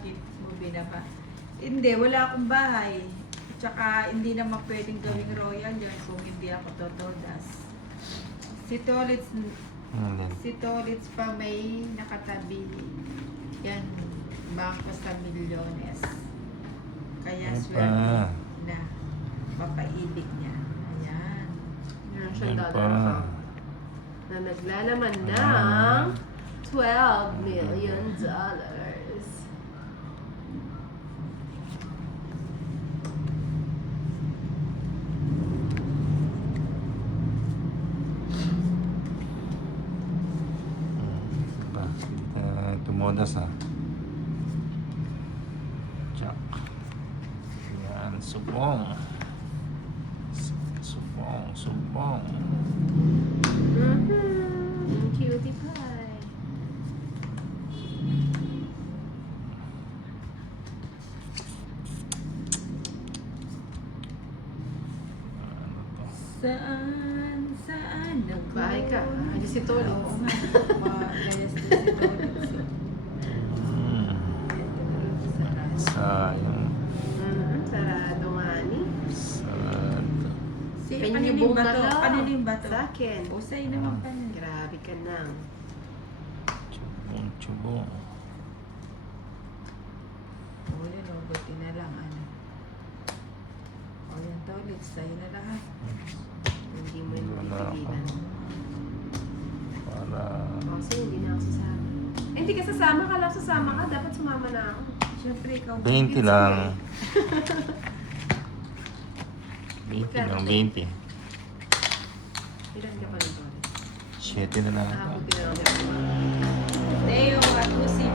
bakit mo binaba? Hindi, wala akong bahay. Tsaka hindi naman pwedeng gawing royal yun kung hindi ako totodas. Si Tolits pa may nakatabi. Yan, Bangko sa Milyones. Kaya Ano swerte pa? na papaibig niya. Ayan. Meron siyang Yan dollar pa. account na naglalaman ng $12 million. Ba, tumodas ha. Jack. Yan, subong. Subong. Cutie pie. Ano to? Saan ako? Bahay ka. Ano si Tolits? Oo nga. Magayas din si Tolits. Sayang. Sarado nga ni. Sarado. Si Penyubong Paninim ba ka to? daw. Paninim ba to? Sa akin. O sa'yo naman pa na. Grabe ka nang. Chubong. O yun o, buti na lang ano. O yan Tolits, sa'yo na lahat. Hindi mo yung Wala ako. mapipigilan. Para... Kasi hindi na ako sasama. Eh, hindi ka sasama ka lang. Sasama ka. Dapat sumama na ako. Siyempre ikaw. 20 lang. 20 lang, 20. Ilan ka pa ng Tolits? 7 na lang ako. Nakabuti na lang ako. Teo, at si